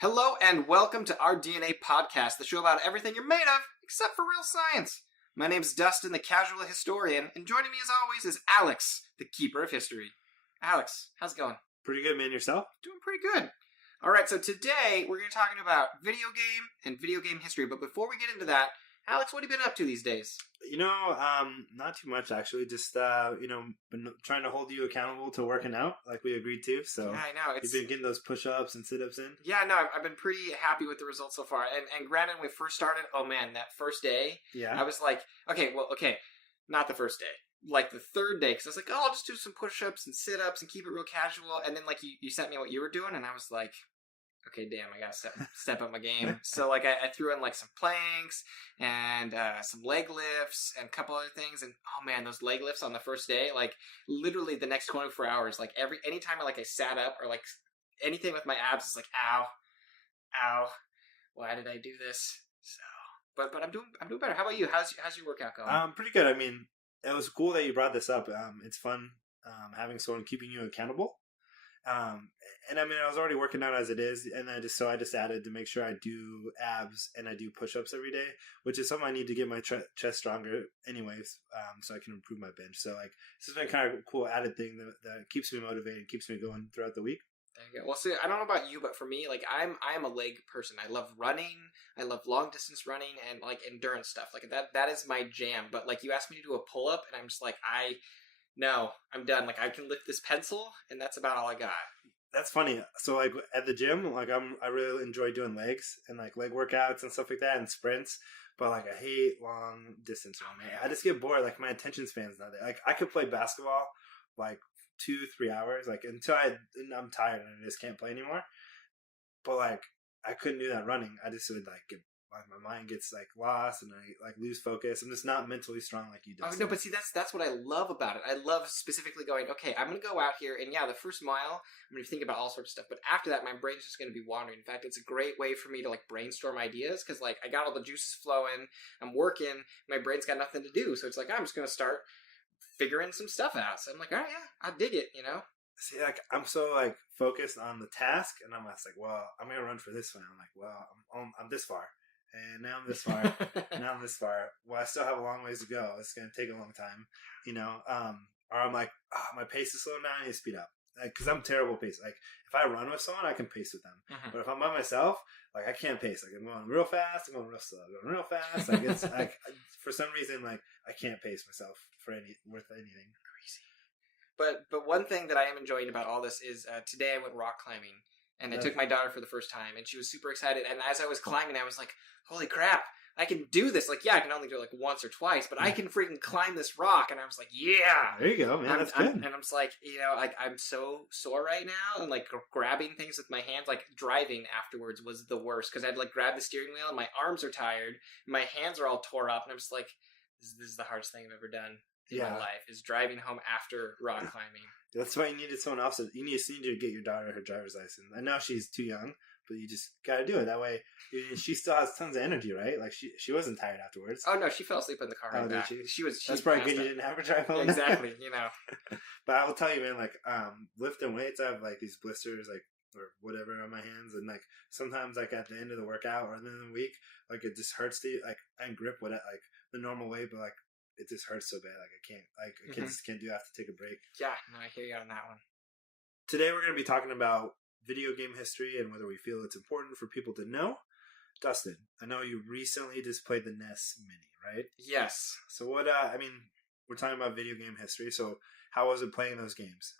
Hello and welcome to our DNA podcast, the show about everything you're made of, except for real science. My name's Dustin, the casual historian, and joining me as always is Alex, the keeper of history. Alex, how's it going? Pretty good, man. Yourself? Doing pretty good. Alright, so today we're going to be talking about video game and video game history, but before we get into that, Alex, what have you been up to these days? Not too much actually. Just been trying to hold you accountable to working out like we agreed to. So yeah, I know. You've been getting those push-ups and sit-ups in. Yeah, no, I've been pretty happy with the results so far. And granted, when we first started, oh man, that first day, Yeah. I was like, okay, not the first day. Like the third day, because I was like, oh, I'll just do some push-ups and sit-ups and keep it real casual. And then like you sent me what you were doing, and I was like, okay, damn, I gotta step up my game. So like I threw in like some planks and some leg lifts and a couple other things. And oh man, those leg lifts on the first day, like literally the next 24 hours, like anytime I sat up or like anything with my abs, it's like ow, why did I do this? So, but I'm doing better. How about you? How's your workout going? Pretty good. I mean, it was cool that you brought this up. It's fun having someone keeping you accountable. And I mean, I was already working out as it is, and I just added to make sure I do abs and I do push-ups every day, which is something I need to get my chest stronger anyways, so I can improve my bench. So like, this has been kind of a cool added thing that keeps me motivated, keeps me going throughout the week. There you go. Well, see, I don't know about you, but for me, like I'm a leg person. I love running. I love long distance running and like endurance stuff. Like that is my jam. But like you asked me to do a pull-up, and I'm just like, no, I'm done. Like I can lift this pencil, and that's about all I got. That's funny. So like at the gym, like I really enjoy doing legs and like leg workouts and stuff like that and sprints. But like I hate long distance running. I just get bored. Like my attention span's not there. Like I could play basketball like 2-3 hours, like until I'm tired and I just can't play anymore. But like I couldn't do that running. I just would like my mind gets like lost and I like lose focus. I'm just not mentally strong like you do. Oh no, but see that's what I love about it. I love specifically going, okay, I'm gonna go out here and yeah, the first mile I'm gonna think about all sorts of stuff, but after that my brain's just gonna be wandering. In fact, it's a great way for me to like brainstorm ideas because like I got all the juices flowing, I'm working, my brain's got nothing to do, so it's like I'm just gonna start figuring some stuff out. So I'm like, all right, yeah, I dig it, you know. See, like I'm so like focused on the task, and I'm just like, well, I'm gonna run for this one. I'm like, well, I'm this far. And now I'm this far. Now I'm this far. Well, I still have a long ways to go. It's going to take a long time, you know. Or I'm like, my pace is slowing down. I need to speed up. Because I'm terrible pace. Like, if I run with someone, I can pace with them. Mm-hmm. But if I'm by myself, like, I can't pace. Like, I'm going real fast. I'm going real slow. I'm going real fast. Like, it's like, for some reason, like, I can't pace myself worth anything. Crazy. But one thing that I am enjoying about all this is today I went rock climbing. And I took my daughter for the first time, and she was super excited. And as I was climbing, I was like, holy crap, I can do this. Like, yeah, I can only do it like once or twice, but I can freaking climb this rock. And I was like, yeah. There you go, man. That's good. And I'm just like, you know, like I'm so sore right now. And like grabbing things with my hands, like driving afterwards was the worst. Because I'd like grab the steering wheel and my arms are tired. And my hands are all tore up. And I'm just like, this is the hardest thing I've ever done in my life, is driving home after rock climbing. That's why you needed someone else. You need to get your daughter her driver's license. I know she's too young, but you just got to do it. That way, she still has tons of energy, right? Like she wasn't tired afterwards. Oh no, she fell asleep in the car. Right back. She was. That's probably good. You didn't have her drive home. Exactly. You know. But I will tell you, man. Like lifting weights, I have like these blisters, like or whatever on my hands, and like sometimes like at the end of the workout or at the end of the week, like it just hurts to like I can grip what like the normal way, but like. It just hurts so bad. Like I can't do. I have to take a break. Yeah, no, I hear you on that one. Today we're going to be talking about video game history and whether we feel it's important for people to know. Dustin, I know you recently just played the NES Mini, right? Yes. So what? We're talking about video game history. So how was it playing those games?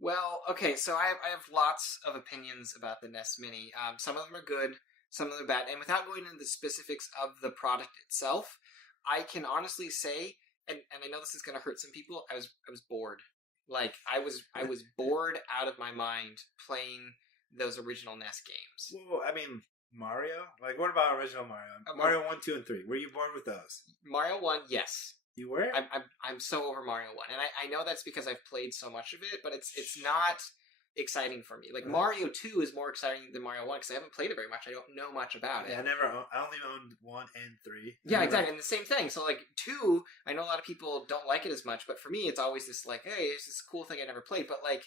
Well, okay. So I have lots of opinions about the NES Mini. Some of them are good, some of them are bad. And without going into the specifics of the product itself, I can honestly say, and I know this is going to hurt some people, I was bored. Like, I was bored out of my mind playing those original NES games. Well, I mean, Mario? Like, what about original Mario? Mario 1, 2, and 3. Were you bored with those? Mario 1, yes. You were? I'm so over Mario 1. And I know that's because I've played so much of it, but it's not exciting for me. Like Mario 2 is more exciting than Mario 1 because I haven't played it very much. I don't know much about it. Yeah, I only owned 1 and 3. Yeah, exactly. And the same thing. So like 2, I know a lot of people don't like it as much, but for me it's always this like, hey, it's this cool thing I never played. But like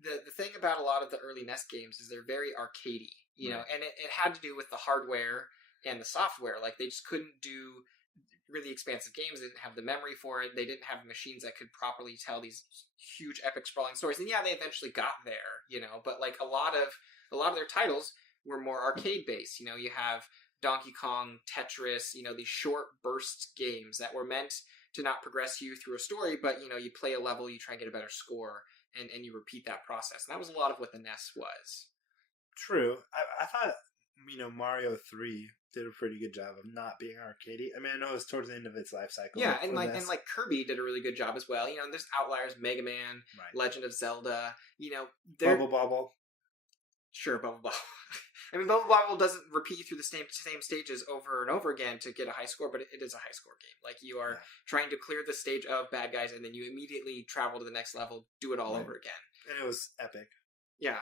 the thing about a lot of the early NES games is they're very arcadey. you know, and it had to do with the hardware and the software. Like, they just couldn't do really expansive games. They didn't have the memory for it. They didn't have machines that could properly tell these huge, epic, sprawling stories. And yeah, they eventually got there, you know, but like a lot of their titles were more arcade based. You know, you have Donkey Kong, Tetris, you know, these short burst games that were meant to not progress you through a story, but, you know, you play a level, you try and get a better score, and you repeat that process. And that was a lot of what the NES was. True. I thought, you know, Mario 3 did a pretty good job of not being arcadey. I mean, I know it was towards the end of its life cycle. Yeah, and like Kirby did a really good job as well. You know, and there's outliers, Mega Man, right. Legend of Zelda, you know, Bubble Bobble. Sure, Bubble Bobble. I mean, Bubble Bobble doesn't repeat through the same stages over and over again to get a high score, but it is a high score game. Like, you are trying to clear the stage of bad guys, and then you immediately travel to the next level, do it all over again. And it was epic. Yeah.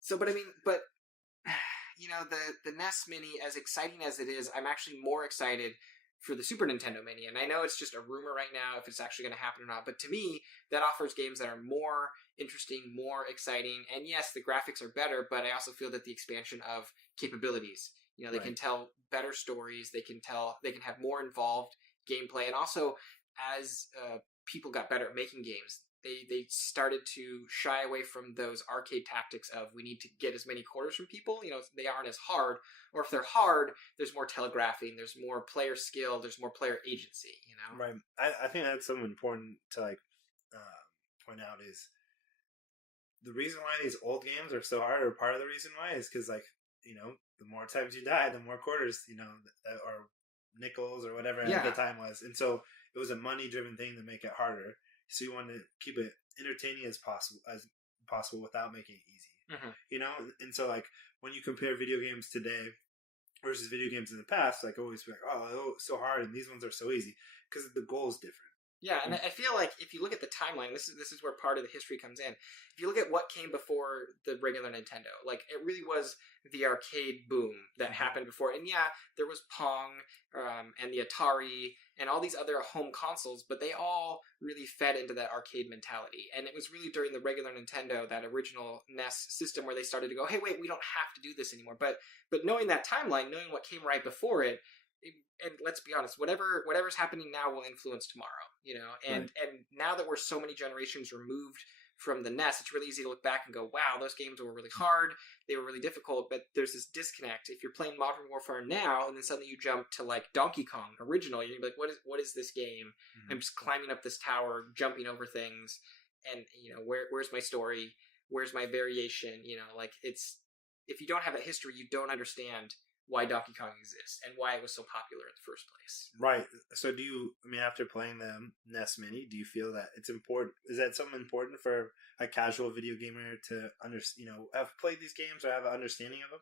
So, but you know, the NES Mini, as exciting as it is, I'm actually more excited for the Super Nintendo Mini. And I know it's just a rumor right now if it's actually going to happen or not, but to me, that offers games that are more interesting, more exciting. And yes, the graphics are better, but I also feel that the expansion of capabilities, you know, they can tell better stories, they can have more involved gameplay. And also, as people got better at making games, they started to shy away from those arcade tactics of, we need to get as many quarters from people. You know, they aren't as hard, or if they're hard, there's more telegraphing, there's more player skill, there's more player agency, you know? Right. I think that's something important to like point out is the reason why these old games are so hard, or part of the reason why, is because, like, you know, the more times you die, the more quarters, you know, or nickels or whatever at the time was. And so it was a money-driven thing to make it harder. So you want to keep it entertaining as possible without making it easy. Mm-hmm. You know? And so, like, when you compare video games today versus video games in the past, like, always be like, oh, it's so hard, and these ones are so easy, because the goal is different. Yeah, and I feel like if you look at the timeline, this is where part of the history comes in. If you look at what came before the regular Nintendo, like, it really was the arcade boom that happened before. And yeah, there was Pong and the Atari and all these other home consoles, but they all really fed into that arcade mentality. And it was really during the regular Nintendo, that original NES system, where they started to go, hey, wait, we don't have to do this anymore. But knowing that timeline, knowing what came right before it, and let's be honest, whatever's happening now will influence tomorrow, you know? And now that we're so many generations removed from the NES, it's really easy to look back and go, wow, those games were really hard, they were really difficult, but there's this disconnect. If you're playing Modern Warfare now, and then suddenly you jump to, like, Donkey Kong original, you're gonna be like, what is this game? Mm-hmm. I'm just climbing up this tower, jumping over things, and, you know, where's my story? Where's my variation? You know, like, if you don't have that history, you don't understand why Donkey Kong exists and why it was so popular in the first place. Right. So after playing the NES Mini, do you feel that it's important? Is that something important for a casual video gamer to have played these games or have an understanding of them?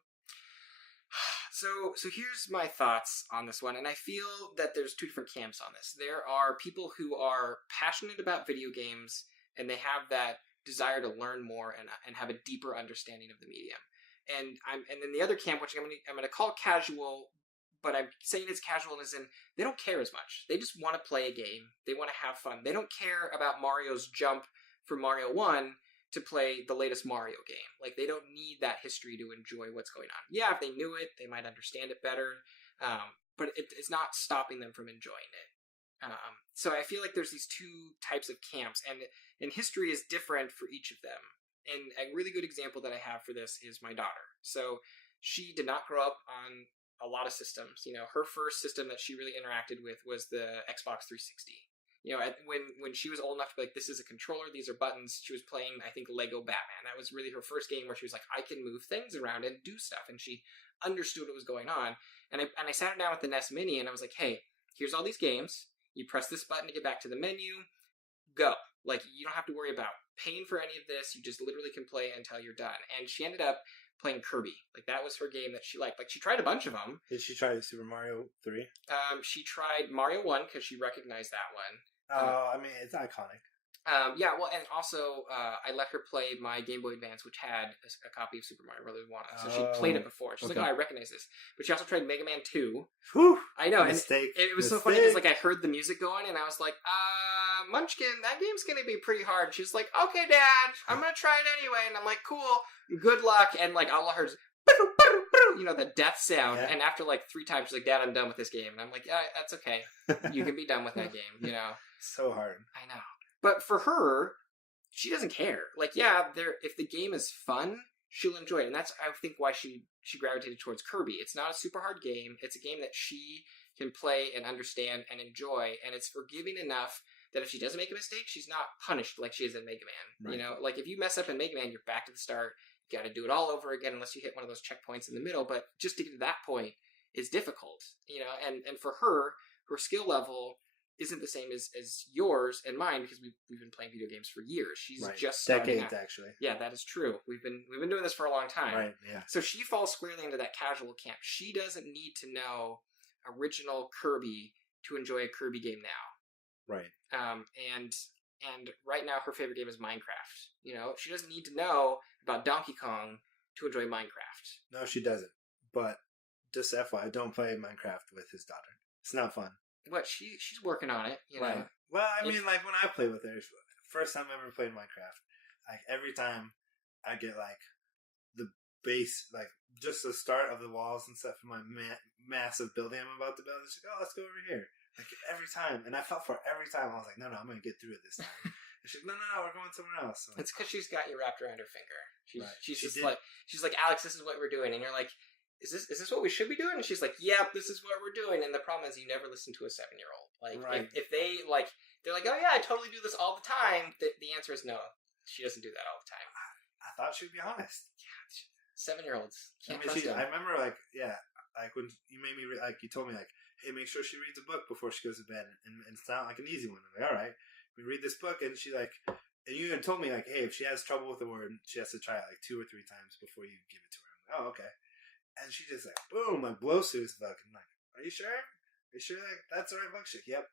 So here's my thoughts on this one, and I feel that there's two different camps on this. There are people who are passionate about video games, and they have that desire to learn more and have a deeper understanding of the medium. And then the other camp, which I'm going to call casual, but I'm saying it's casual as in they don't care as much. They just want to play a game. They want to have fun. They don't care about Mario's jump for Mario 1 to play the latest Mario game. Like, they don't need that history to enjoy what's going on. Yeah, if they knew it, they might understand it better, but it's not stopping them from enjoying it. So I feel like there's these two types of camps, and history is different for each of them. And a really good example that I have for this is my daughter. So she did not grow up on a lot of systems. You know, her first system that she really interacted with was the Xbox 360. You know, when she was old enough to be like, this is a controller, these are buttons, she was playing, I think, Lego Batman. That was really her first game where she was like, I can move things around and do stuff. And she understood what was going on. And I sat her down with the NES Mini, and I was like, hey, here's all these games. You press this button to get back to the menu. Go. Like, you don't have to worry about paying for any of this. You just literally can play until you're done. And she ended up playing Kirby. Like, that was her game that she liked. Like, she tried a bunch of them. Did she try Super Mario 3? She tried Mario 1 because she recognized that one. It's iconic. Yeah, well, and also, I let her play my Game Boy Advance, which had a copy of Super Mario Bros. 1. So she played it before. She's like, oh, I recognize this. But she also tried Mega Man 2. Whew! I know. Mistake. And it was so funny because, like, I heard the music going, and I was like, Munchkin, that game's going to be pretty hard. She's like, okay, Dad, I'm going to try it anyway. And I'm like, cool, good luck. And, like, all I heard is, the death sound. Yeah. And after like 3 times, she's like, Dad, I'm done with this game. And I'm like, yeah, that's okay. You can be done with that game, So hard. I know. But for her, she doesn't care. Like, yeah, if the game is fun, she'll enjoy it. And that's, I think, why she gravitated towards Kirby. It's not a super hard game. It's a game that she can play and understand and enjoy. And it's forgiving enough that if she doesn't make a mistake, she's not punished like she is in Mega Man. Right. Like if you mess up in Mega Man, you're back to the start. You got to do it all over again unless you hit one of those checkpoints in the middle. But just to get to that point is difficult, and for her skill level isn't the same as yours and mine because we've been playing video games for years. She's just starting decades, actually. Yeah, that is true. We've been doing this for a long time. Right. Yeah. So she falls squarely into that casual camp. She doesn't need to know original Kirby to enjoy a Kirby game now. Right. And right now her favorite game is Minecraft. She doesn't need to know about Donkey Kong to enjoy Minecraft. No, she doesn't. But just FYI, don't play Minecraft with his daughter. It's not fun. But she's working on it, Right. Well, I mean, like when I play with her, first time I ever played Minecraft, like every time I get like the base, like just the start of the walls and stuff for my massive building I'm about to build. She's like, "Oh, let's go over here." Like every time, and I felt for every time. I was like, "No, I'm going to get through it this time." And she's like, "No, we're going somewhere else." It's because she's got you wrapped around her finger. She's She just did. like, she's like, Alex, this is what we're doing, and you're like, is this what we should be doing? And she's like, yep, this is what we're doing. And the problem is you never listen to a 7-year-old. Like, Right. if they, like, they're like, oh yeah, I totally do this all the time. The answer is no. She doesn't do that all the time. I thought she'd be honest. 7-year-olds. Can't I mean, trust them. I remember, like, yeah, like when you made me, you told me, like, hey, make sure she reads a book before she goes to bed, and it's not like an easy one. I'm like, all right, we read this book, and she like, and you even told me like, hey, if she has trouble with the word, she has to try it like 2 or 3 times before you give it to her. I'm like, oh, okay. And she just like, boom, like blows through this book. I'm like, are you sure? Are you sure like that's the right book? She's like, yep.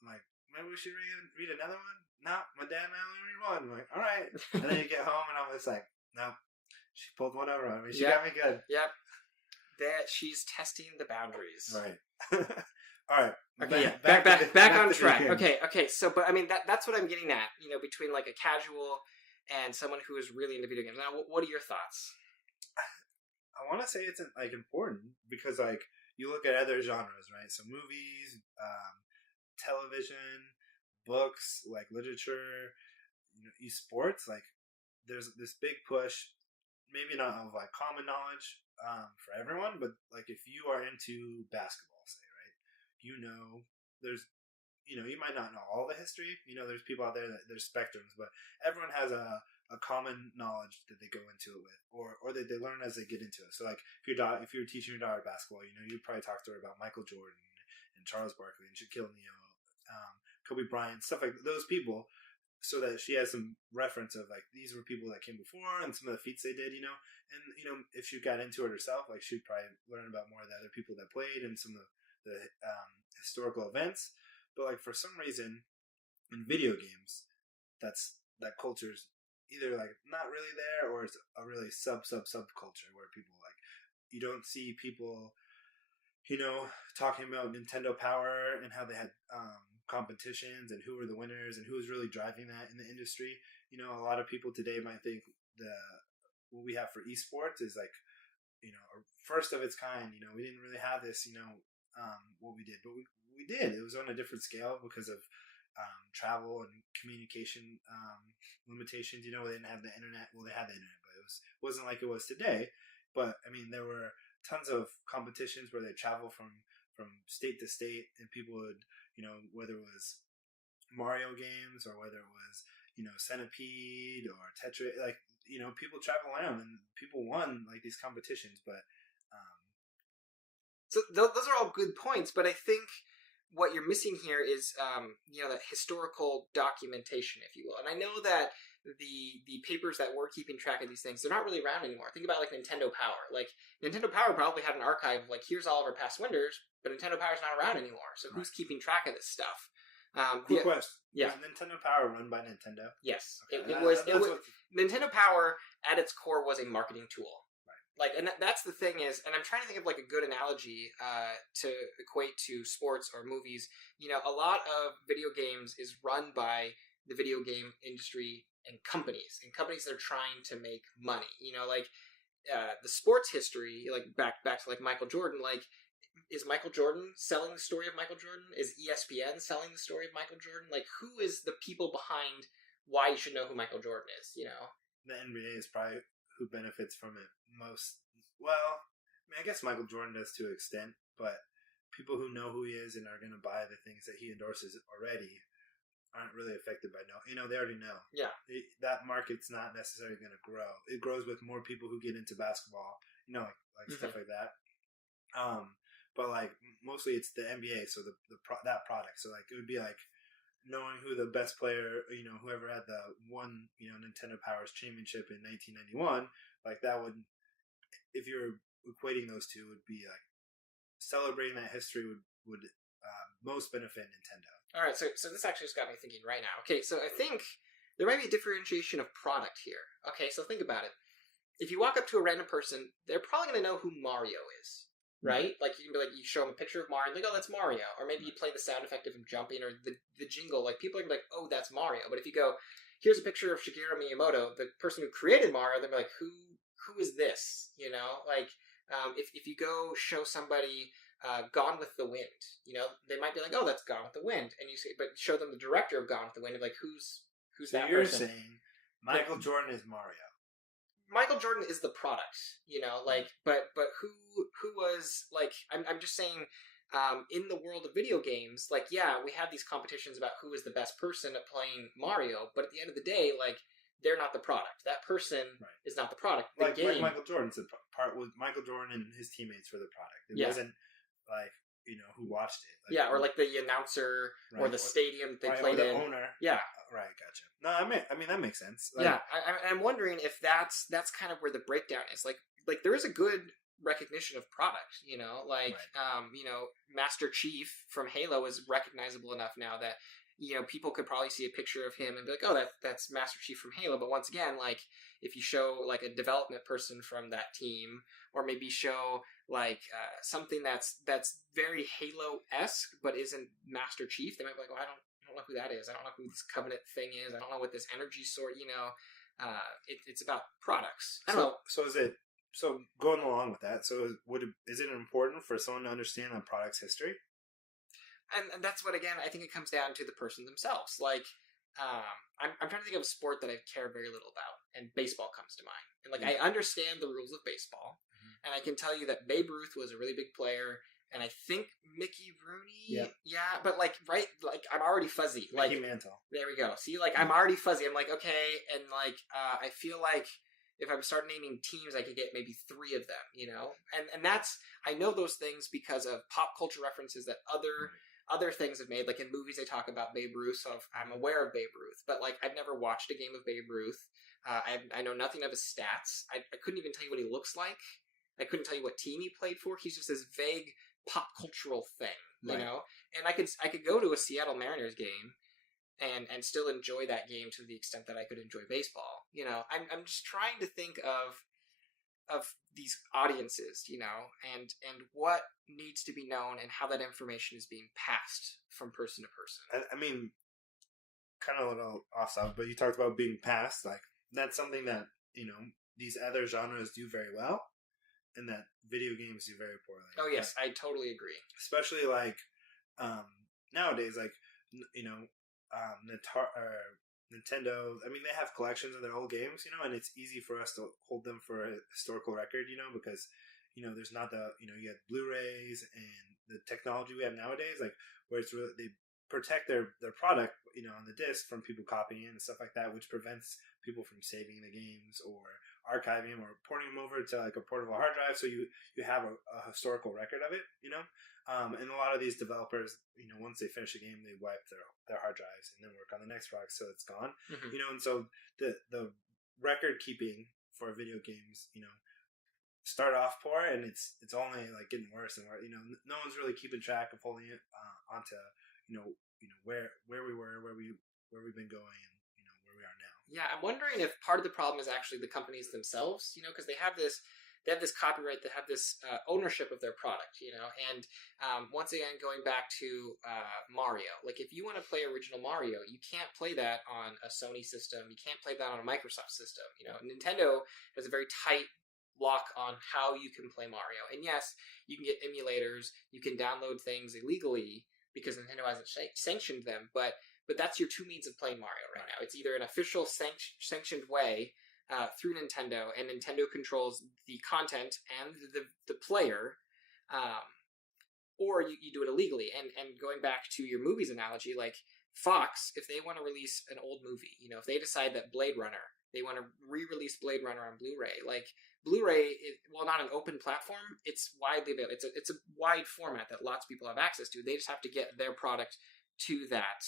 I'm like, maybe we should read another one? No, my dad and I only read one. I'm like, all right. And then you get home, and I'm just like, no. She pulled one over on me. She got me good. Yep. That she's testing the boundaries. Right. All right. Okay, back on track. Okay. So, but I mean, that's what I'm getting at. Between like a casual and someone who is really into video games. Now, what are your thoughts? I want to say it's like important because like you look at other genres, right? So movies, television, books, like literature, esports. Like there's this big push. Maybe not of like common knowledge for everyone, but like if you are into basketball, say, right? There's, you might not know all the history. There's people out there that there's spectrums, but everyone has a common knowledge that they go into it with, or that they learn as they get into it. So like if you're teaching your daughter basketball, you'd probably talk to her about Michael Jordan and Charles Barkley and Shaquille O'Neal, Kobe Bryant, stuff like those people, so that she has some reference of like these were people that came before and some of the feats they did, and if she got into it herself, like she'd probably learn about more of the other people that played and some of the historical events. But like for some reason in video games, that culture's either like not really there, or it's a really sub culture where people like you don't see people talking about Nintendo Power and how they had competitions and who were the winners and who was really driving that in the industry. A lot of people today might think what we have for esports is like a first of its kind. We didn't really have this what we did, but we did. It was on a different scale because of travel and communication limitations. They didn't have the internet. Well, they had the internet, but it wasn't like it was today. But I mean, there were tons of competitions where they travel from state to state, and people would, whether it was Mario games or whether it was Centipede or Tetris, like people travel around and people won like these competitions. But so those are all good points, but I think what you're missing here is, that historical documentation, if you will. And I know that the papers that were keeping track of these things, they're not really around anymore. Think about like Nintendo Power. Like Nintendo Power probably had an archive of like, here's all of our past winners, but Nintendo Power's not around anymore. So who's keeping track of this stuff? Quick question. Yeah. Was Nintendo Power run by Nintendo? Yes. Okay. It was Nintendo Power at its core was a marketing tool. Like, and that's the thing is, and I'm trying to think of like a good analogy to equate to sports or movies. A lot of video games is run by the video game industry and companies that are trying to make money. Like the sports history, like back to like Michael Jordan, like is Michael Jordan selling the story of Michael Jordan? Is ESPN selling the story of Michael Jordan? Like, who is the people behind why you should know who Michael Jordan is? You know, The NBA is probably who benefits from it most. Well, I mean, I guess Michael Jordan does to an extent, but people who know who he is and are going to buy the things that he endorses already aren't really affected by they already know. Yeah. That market's not necessarily going to grow. It grows with more people who get into basketball, like stuff like that. But like mostly it's the NBA, so that product. So like it would be like knowing who the best player, whoever had the one, Nintendo Powers Championship in 1991, like that would, if you're equating those two, would be like celebrating that history would most benefit Nintendo. All right, so this actually just got me thinking right now. Okay, so I think there might be a differentiation of product here. Okay, so think about it. If you walk up to a random person, they're probably going to know who Mario is, right? Like you can be like, you show them a picture of Mario, and they go, "Oh, that's Mario." Or maybe you play the sound effect of him jumping, or the jingle. Like people are gonna be like, "Oh, that's Mario." But if you go, "Here's a picture of Shigeru Miyamoto, the person who created Mario," they'll be like, "Who is this?" You know, like if you go show somebody Gone with the Wind, they might be like, "Oh, that's Gone with the Wind," and you say, but show them the director of Gone with the Wind, and like, who's so that you're person? saying Michael Jordan is Mario. Michael Jordan is the product, like, but who was like? I'm just saying, in the world of video games, like, yeah, we have these competitions about who is the best person at playing Mario, but at the end of the day, like, they're not the product. That person is not the product. The Like game, Michael Jordan's the part with Michael Jordan and his teammates for the product. It wasn't like who watched it. Like, or like the announcer or the stadium they played or the in. owner. Yeah. Right, gotcha. No, I mean that makes sense. Like, yeah, I'm wondering if that's kind of where the breakdown is. Like there is a good recognition of product, Master Chief from Halo is recognizable enough now that people could probably see a picture of him and be like, "Oh, that's Master Chief from Halo." But once again, like if you show like a development person from that team, or maybe show like something that's very Halo-esque but isn't Master Chief, they might be like, "Well, I don't know who that is. I don't know who this Covenant thing is. I don't know what this energy sword." It's about products. I don't know. So is it? So going along with that, so is it important for someone to understand a product's history? And that's what, again, I think it comes down to the person themselves. Like, I'm trying to think of a sport that I care very little about, and baseball comes to mind. And like, I understand the rules of baseball, and I can tell you that Babe Ruth was a really big player. And I think Mickey Rooney, yeah, but like, right, like I'm already fuzzy. Mickey Mantle. There we go. See, like I'm already fuzzy. I'm like, okay, and like I feel like if I'm start naming teams, I could get maybe 3 of them, and that's, I know those things because of pop culture references that other things have made. Like in movies, they talk about Babe Ruth, so I'm aware of Babe Ruth, but like I've never watched a game of Babe Ruth. I know nothing of his stats. I couldn't even tell you what he looks like. I couldn't tell you what team he played for. He's just this vague pop cultural thing, you know. And I could go to a Seattle Mariners game and still enjoy that game to the extent that I could enjoy baseball. I'm just trying to think of these audiences, and what needs to be known and how that information is being passed from person to person. I mean, kind of a little off topic, but you talked about being passed. Like that's something that these other genres do very well, and that video games do very poorly. Oh yes, I totally agree. Especially like nowadays, like Nintendo. I mean, they have collections of their old games, and it's easy for us to hold them for a historical record, because there's not the you have Blu-rays and the technology we have nowadays, like where it's really, they protect their product, on the disc from people copying and stuff like that, which prevents people from saving the games or archiving them or porting them over to like a portable hard drive, so you have a historical record of it, and a lot of these developers, once they finish a game, they wipe their hard drives and then work on the next product, so it's gone. And so the record keeping for video games, start off poor, and it's only like getting worse and worse. No one's really keeping track of holding it onto where we were, where we've been going, and where we are now. Yeah, I'm wondering if part of the problem is actually the companies themselves, because they have this copyright, they have this ownership of their product, and once again, going back to Mario, like if you want to play original Mario, you can't play that on a Sony system, you can't play that on a Microsoft system, Nintendo has a very tight lock on how you can play Mario. And yes, you can get emulators, you can download things illegally because Nintendo hasn't sanctioned them, but that's your two means of playing Mario right now. It's either an official sanctioned way through Nintendo, and Nintendo controls the content and the player, or you do it illegally. And going back to your movies analogy, like Fox, if they want to release an old movie, if they decide that Blade Runner, they want to re-release Blade Runner on Blu-ray, like Blu-ray is, while not an open platform, it's widely available. It's a wide format that lots of people have access to. They just have to get their product to that.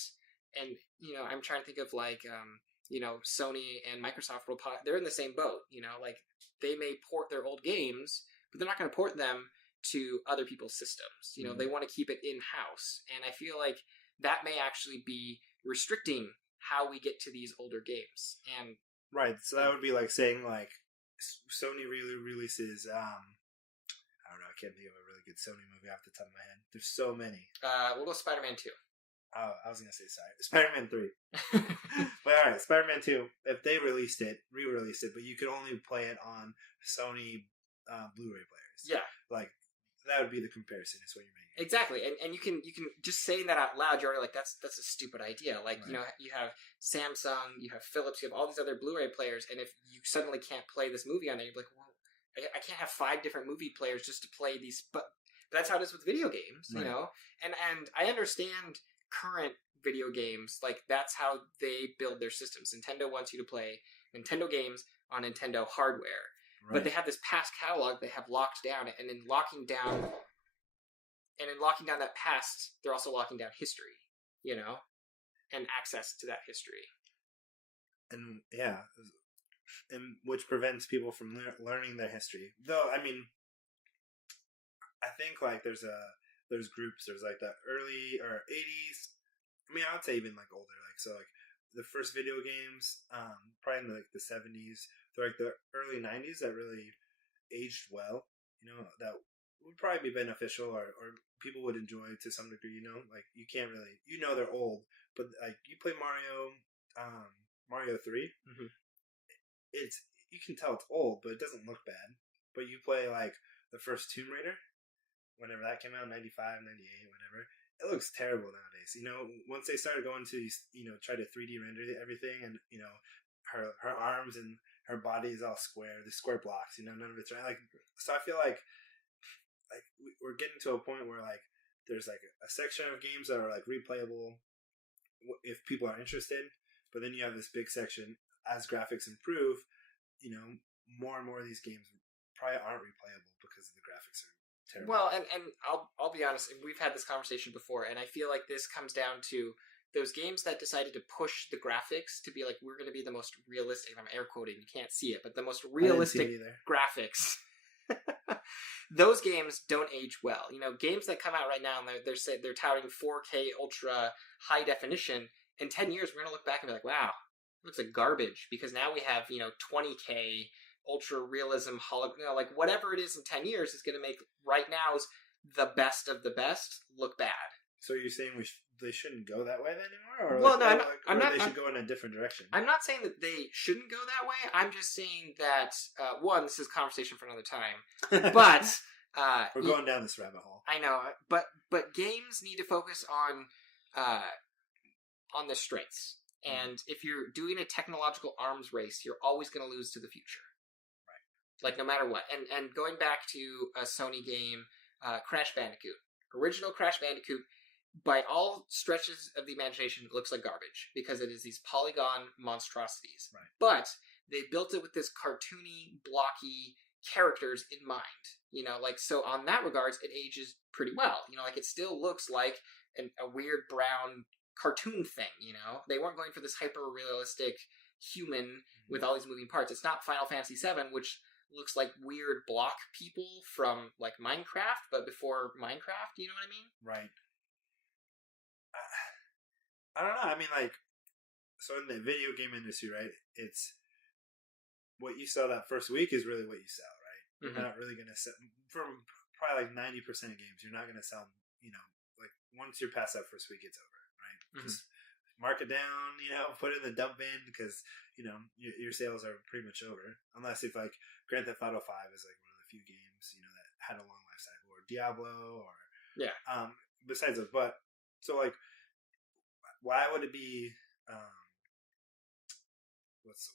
And I'm trying to think of like Sony and Microsoft they're in the same boat. Like they may port their old games, but they're not going to port them to other people's systems. They want to keep it in-house, and I feel like that may actually be restricting how we get to these older games. And right, so that would be like saying like Sony really releases I don't know, I can't think of a really good Sony movie off the top of my head. There's so many. We'll go Spider-Man 2. Oh, I was gonna say Spider-Man 3. But alright, Spider-Man 2, if they re-released it, but you could only play it on Sony Blu-ray players. Yeah. Like that would be the comparison, is what you're making. Exactly. And you can just saying that out loud, you're already like, that's a stupid idea. Like, right. You have Samsung, you have Philips, you have all these other Blu-ray players, and if you suddenly can't play this movie on there, you're like, well, I can't have 5 different movie players just to play these. But that's how it is with video games, right. And I understand current video games, like that's how they build their systems. Nintendo wants you to play Nintendo games on Nintendo hardware. Right. But they have this past catalog they have locked down, and in locking down that past, they're also locking down history, and access to that history. And yeah, and which prevents people from learning their history. Though, I mean, I think like there's groups. There's like the early or 80s. I mean, I would say even like older. Like so, like the first video games, probably in like the 70s. They're like the early 90s that really aged well. That would probably be beneficial, or people would enjoy to some degree. Like you can't really, they're old, but like you play Mario 3. Mm-hmm. You can tell it's old, but it doesn't look bad. But you play like the first Tomb Raider, whenever that came out, 95, 98, whatever. It looks terrible nowadays. Once they started going to these, try to 3D render everything, and her arms and her body is all square, the square blocks. None of it's right. Like, so I feel like we're getting to a point where like there's like a section of games that are like replayable if people are interested, but then you have this big section as graphics improve. More and more of these games probably aren't replayable because the graphics are terrible. Well, and I'll be honest, we've had this conversation before, and I feel like this comes down to those games that decided to push the graphics to be like, we're going to be the most realistic. I'm air quoting, you can't see it, but the most realistic graphics. Those games don't age well. Games that come out right now and they're touting 4K ultra high definition. In 10 years, we're going to look back and be like, wow, it looks like garbage, because now we have 20K ultra realism like whatever it is in 10 years is going to make right now's the best of the best look bad. So you're saying they shouldn't go that way anymore? Or well, no, I'm not. They should go in a different direction. I'm not saying that they shouldn't go that way. I'm just saying that one, this is a conversation for another time. But we're going down this rabbit hole. I know, but games need to focus on the strengths. And if you're doing a technological arms race, you're always going to lose to the future. Right. Like no matter what. And going back to a Sony game, Crash Bandicoot. Original Crash Bandicoot, by all stretches of the imagination, it looks like garbage because it is these polygon monstrosities. Right. But they built it with this cartoony, blocky characters in mind. So on that regards, it ages pretty well. Like it still looks like a weird brown cartoon thing. They weren't going for this hyper realistic human with all these moving parts. It's not Final Fantasy VII, which looks like weird block people from like Minecraft, but before Minecraft. You know what I mean? Right. I don't know. I mean, like, so in the video game industry, right? It's what you sell that first week is really what you sell, right? You're not really going to sell from probably like 90% of games. You're not going to sell, like once you're past that first week, it's over, right? Because mark it down, put it in the dump bin because, your sales are pretty much over. Unless if like Grand Theft Auto 5 is like one of the few games, that had a long life cycle, or Diablo, or besides it. But so like, why would it be? What's the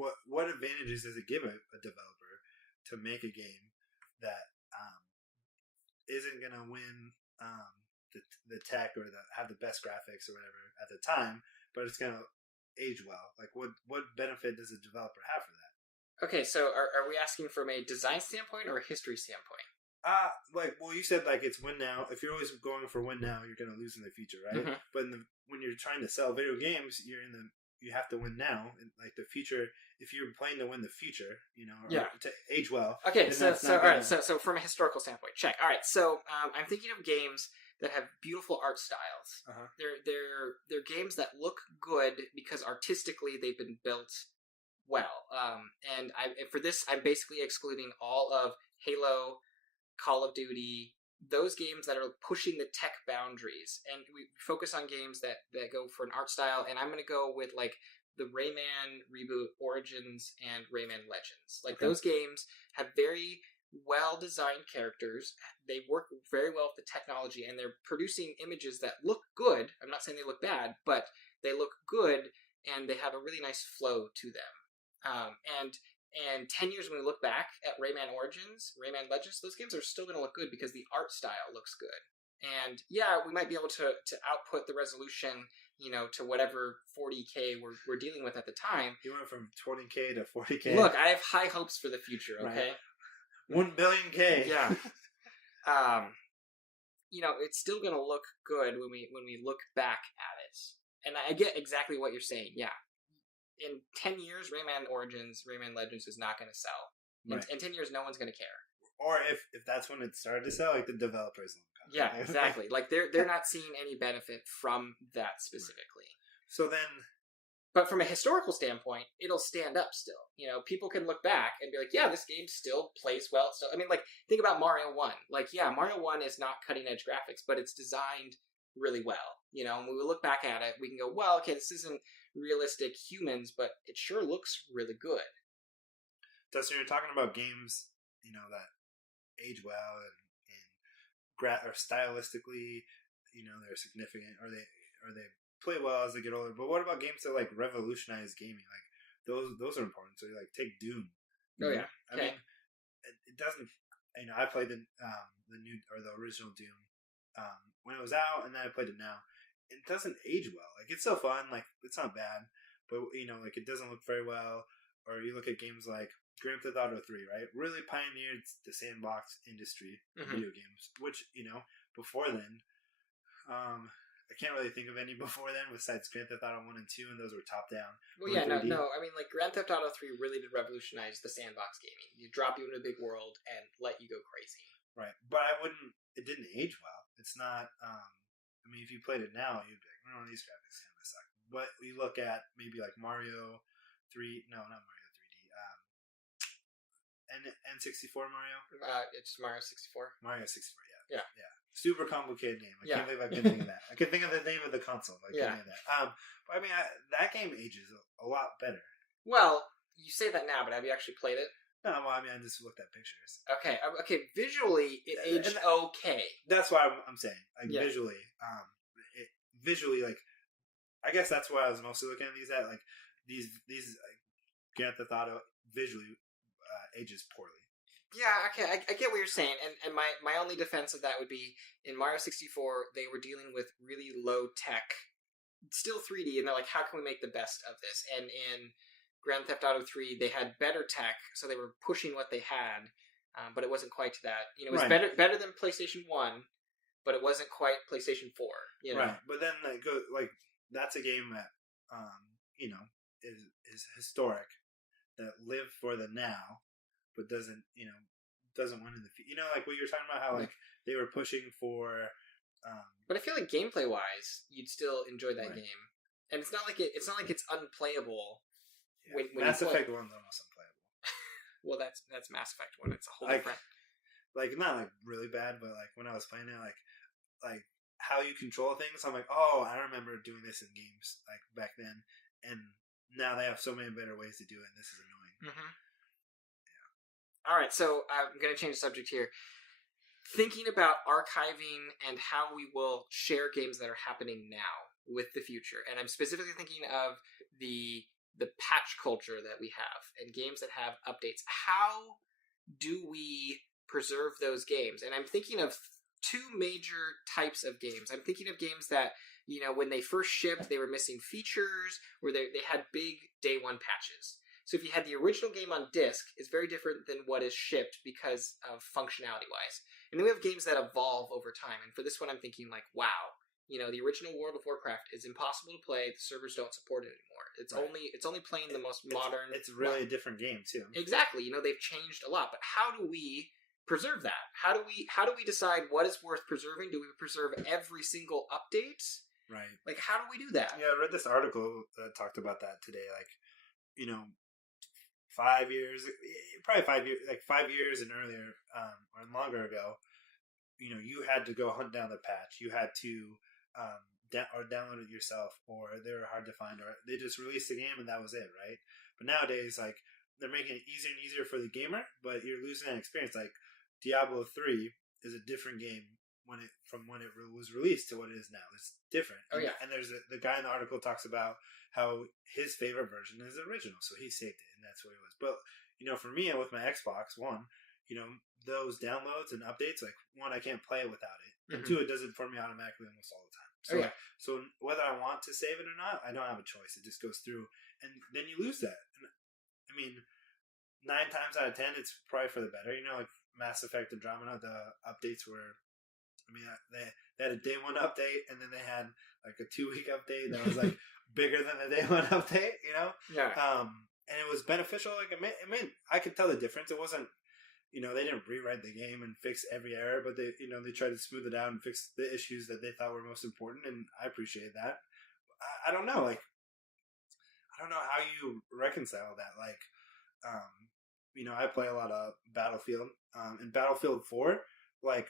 word? What advantages does it give a developer to make a game that isn't gonna win the tech or have the best graphics or whatever at the time, but it's gonna age well? Like, what benefit does a developer have for that? Okay, so are we asking from a design standpoint or a history standpoint? You said like it's win now. If you're always going for win now, you're gonna lose in the future, right? Mm-hmm. But when you're trying to sell video games, you have to win now. And like the future, if you're playing to win the future, to age well. Okay, so all right, so from a historical standpoint, check. All right, so I'm thinking of games that have beautiful art styles. Uh-huh. They're games that look good because artistically they've been built well. And for this, I'm basically excluding all of Halo, Call of Duty, those games that are pushing the tech boundaries. And we focus on games that go for an art style, and I'm going to go with like the Rayman reboot Origins and Rayman Legends. Like those games have very well-designed characters. They work very well with the technology, and they're producing images that look good. I'm not saying they look bad, but they look good, and they have a really nice flow to them. And 10 years when we look back at Rayman Origins, Rayman Legends, those games are still going to look good because the art style looks good. And yeah, we might be able to output the resolution, to whatever 40K we're dealing with at the time. You went from 20K to 40K. Look, I have high hopes for the future, okay? Right. 1 billion K. Yeah. It's still going to look good when we look back at it. And I get exactly what you're saying, yeah. In 10 years, Rayman Origins, Rayman Legends is not going to sell. In 10 years, no one's going to care. Or if that's when it started to sell, like the developers. Yeah, exactly. Like they're not seeing any benefit from that specifically. So then, but from a historical standpoint, it'll stand up still. People can look back and be like, yeah, this game still plays well. So I mean, like think about Mario 1. Like, yeah, Mario 1 is not cutting edge graphics, but it's designed really well. And when we look back at it, we can go, well, okay, this isn't realistic humans, but it sure looks really good. Dustin, you're talking about games, that age well and or stylistically, they're significant, or they play well as they get older. But what about games that like revolutionize gaming? Like those are important. So you like take Doom. Oh yeah, I mean, it doesn't. I played the new or the original Doom when it was out, and then I played it now. It doesn't age well. Like it's still fun. Like it's not bad, but like it doesn't look very well. Or you look at games like Grand Theft Auto 3, right? Really pioneered the sandbox industry of video games. Which before then, I can't really think of any before then besides Grand Theft Auto 1 and 2, and those were top down. Well, yeah, no. I mean, like Grand Theft Auto 3 really did revolutionize the sandbox gaming. You drop you into a big world and let you go crazy. Right, but it didn't age well. It's not. I mean, if you played it now, you'd be like, "Oh, these graphics kind of suck." But you look at maybe like Mario 3. No, not Mario 3D. N64 Mario. It's Mario 64. Mario 64. Yeah. Super complicated game. I can't believe I couldn't think of that. I could think of the name of the console. But I couldn't think of that. But I mean, that game ages a lot better. Well, you say that now, but have you actually played it? No, well, I mean, I just looked at pictures. Okay. Visually, it aged okay. That's why I'm saying, like, visually, like, I guess that's why I was mostly looking at these like these like, Grand Theft Auto visually ages poorly. Yeah, okay, I get what you're saying, and my only defense of that would be in Mario 64, they were dealing with really low tech, still 3D, and they're like, how can we make the best of this? And in Grand Theft Auto 3, they had better tech, so they were pushing what they had, but it wasn't quite to that. It was better than PlayStation 1, but it wasn't quite PlayStation 4. Right, but then that's a game that is historic, that lived for the now, but doesn't win in the future. Like what you were talking about, how like they were pushing for. But I feel like gameplay wise, you'd still enjoy that game, and it's not like it's unplayable. Yeah. Mass Effect 1's almost unplayable. Well, that's Mass Effect 1. It's a whole different. Like not like really bad, but like when I was playing it, like how you control things. I'm like, oh, I remember doing this in games like back then, and now they have so many better ways to do it, and this is annoying. Mm-hmm. Yeah. All right, so I'm going to change the subject here. Thinking about archiving and how we will share games that are happening now with the future, and I'm specifically thinking of the patch culture that we have and games that have updates. How do we preserve those games? And I'm thinking of two major types of games. I'm thinking of games that, when they first shipped, they were missing features, or they had big day one patches. So if you had the original game on disc, it's very different than what is shipped because of functionality wise. And then we have games that evolve over time. And for this one, I'm thinking like, wow, the original World of Warcraft is impossible to play. The servers don't support it anymore. It's only playing the most modern. It's really a different game too. Exactly. They've changed a lot. But how do we preserve that? How do we decide what is worth preserving? Do we preserve every single update? Right. Like, how do we do that? Yeah, I read this article that talked about that today. Like, 5 years, probably 5 years, like 5 years and earlier, or longer ago, you had to go hunt down the patch. You had to download it yourself, or they were hard to find, or they just released the game and that was it, right? But nowadays, like, they're making it easier and easier for the gamer, but you're losing that experience. Like, Diablo 3 is a different game from when it was released to what it is now. It's different. Oh yeah. And there's the guy in the article talks about how his favorite version is the original, so he saved it, and that's what it was. But for me, and with my Xbox One, those downloads and updates, like, one, I can't play it without it, and two, it does it for me automatically almost all the time. So, so whether I want to save it or not, I don't have a choice. It just goes through, and then you lose that. And, I mean, 9 times out of 10, it's probably for the better. Like Mass Effect Andromeda, the updates were, they had a day one update, and then they had like a 2-week update that was like bigger than the day one update. Yeah. And it was beneficial. Like, I could tell the difference. It wasn't, they didn't rewrite the game and fix every error, but they tried to smooth it out and fix the issues that they thought were most important, and I appreciate that. I don't know, like, I don't know how you reconcile that. Like, I play a lot of Battlefield, and Battlefield 4, like,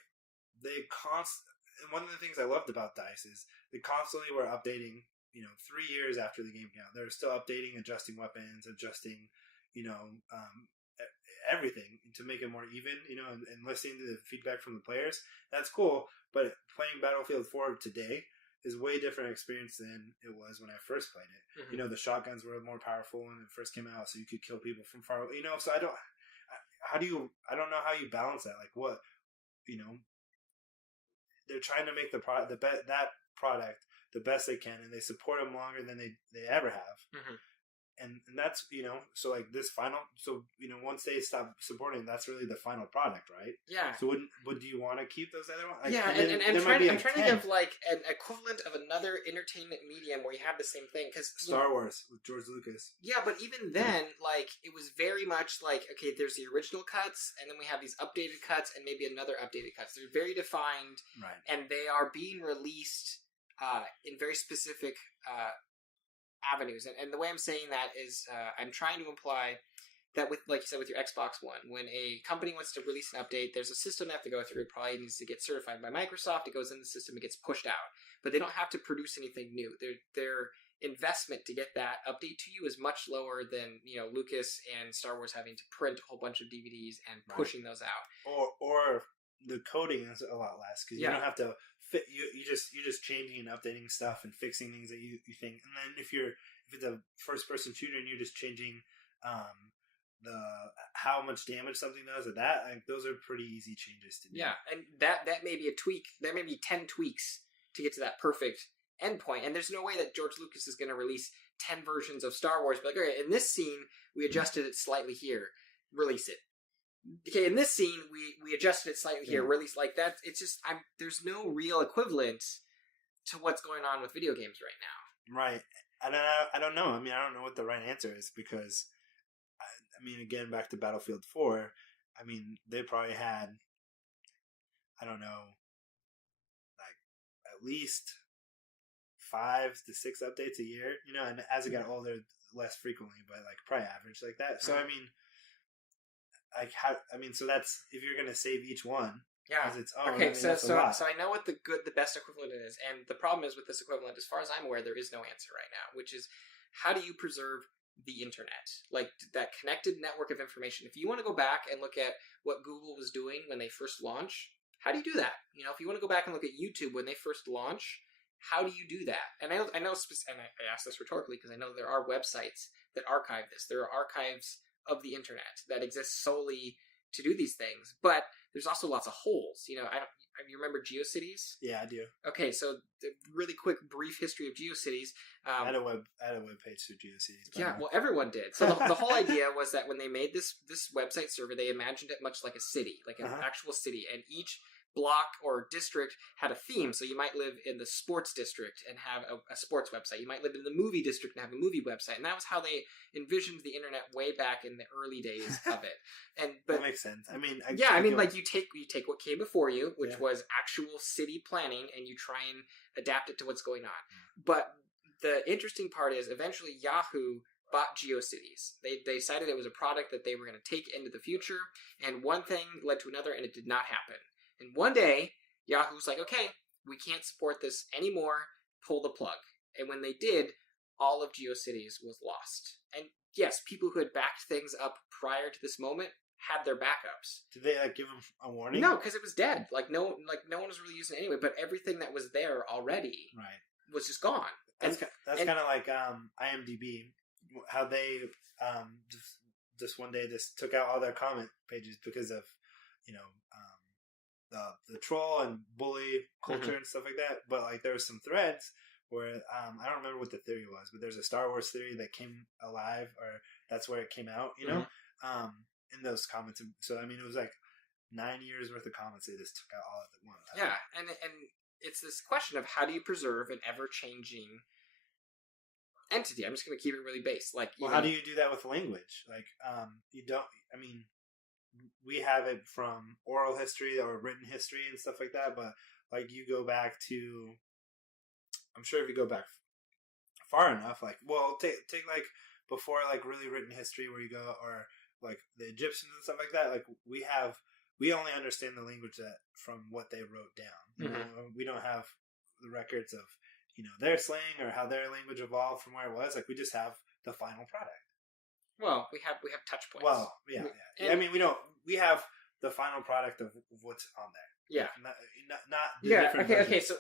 and one of the things I loved about DICE is they constantly were updating, 3 years after the game came out. They were still updating, adjusting weapons, adjusting, everything to make it more even, and listening to the feedback from the players. That's cool, but playing Battlefield 4 today is way different experience than it was when I first played it. Mm-hmm. The shotguns were more powerful when it first came out, so you could kill people from far away. So I don't know how you balance that. Like, what, they're trying to make that product the best they can, and they support them longer than they ever have. Mm-hmm. And that's, so like this final, once they stop supporting, that's really the final product, right? Yeah. So do you want to keep those other ones? Like, yeah, and I'm trying to give like an equivalent of another entertainment medium where you have the same thing. Because Star Wars with George Lucas. Yeah, but even then, like, it was very much like, okay, there's the original cuts, and then we have these updated cuts, and maybe another updated cuts. They're very defined, right? And they are being released in very specific avenues. And the way I'm saying that is I'm trying to imply that with, like you said, with your Xbox One, when a company wants to release an update, there's a system they have to go through. It probably needs to get certified by Microsoft. It goes in the system, it gets pushed out. But they don't have to produce anything new. Their investment to get that update to you is much lower than, Lucas and Star Wars having to print a whole bunch of DVDs and pushing those out. Or the coding is a lot less, because you don't have to fit. You're just changing and updating stuff and fixing things that you think. And then if it's a first person shooter and you're just changing the how much damage something does, or that, like, those are pretty easy changes to do. Yeah, and that may be a tweak. There may be 10 tweaks to get to that perfect endpoint. And there's no way that George Lucas is going to release 10 versions of Star Wars. But like, okay, in this scene we adjusted it slightly here. Release it. Okay, in this scene, we adjusted it slightly here, release like that. It's just, there's no real equivalent to what's going on with video games right now. Right. I don't know. I don't know what the right answer is, because, again, back to Battlefield 4, they probably had, I don't know, like, at least 5 to 6 updates a year, and as it got older, less frequently, but, like, probably average like that. So, so that's, if you're going to save each one, Yeah. as its own. Okay, I mean, that's a lot. so I know what the best equivalent is, and the problem is with this equivalent, as far as I'm aware, there is no answer right now, which is how do you preserve the internet, like that connected network of information? If you want to go back and look at what Google was doing when they first launched, how do you do that? You know, if you want to go back and look at YouTube when they first launch, how do you do that? And I know, and I asked this rhetorically because I know there are websites that archive this. There are archives of the internet that exist solely to do these things, but there's also lots of holes. You know, you remember GeoCities? Yeah, I do. Okay, so the really quick, brief history of GeoCities. I had a web page for GeoCities. Yeah, well, everyone did. So the whole idea was that when they made this website server, they imagined it much like a city, like an actual city, and each block or district had a theme. So you might live in the sports district and have a sports website. You might live in the movie district and have a movie website. And that was how they envisioned the internet way back in the early days of it. But that makes sense. I mean, like you take what came before you, which was actual city planning, and you try and adapt it to what's going on. But the interesting part is eventually Yahoo bought GeoCities. They decided it was a product that they were going to take into the future, and one thing led to another, and it did not happen. And one day, Yahoo's like, okay, we can't support this anymore, pull the plug. And when they did, all of GeoCities was lost. And yes, people who had backed things up prior to this moment had their backups. Did they give them a warning? No, because it was dead. No one was really using it anyway, but everything that was there already was just gone. That's kind of like IMDb, how they just one day just took out all their comment pages because of, you know, the troll and bully culture and stuff like that. But like there was some threads where I don't remember what the theory was, but there's a Star Wars theory that came alive, or that's where it came out, you know, in those comments. So I mean, it was like 9 years worth of comments they just took out all at one time. Yeah, and it's this question of how do you preserve an ever changing entity? I'm just going to keep it really base. Like, how do you do that with language? Like, you don't. I mean, we have it from oral history or written history and stuff like that, but like you go back to, I'm sure if you go back far enough, like, well, take like before like really written history where you go, or like the Egyptians and stuff like that, like we only understand the language that from what they wrote down. You know, we don't have the records of, you know, their slang or how their language evolved from where it was. Like we just have the final product. Well, we have touch points. Well, yeah. I mean, we have the final product of what's on there. Yeah. Not the different versions. Okay. So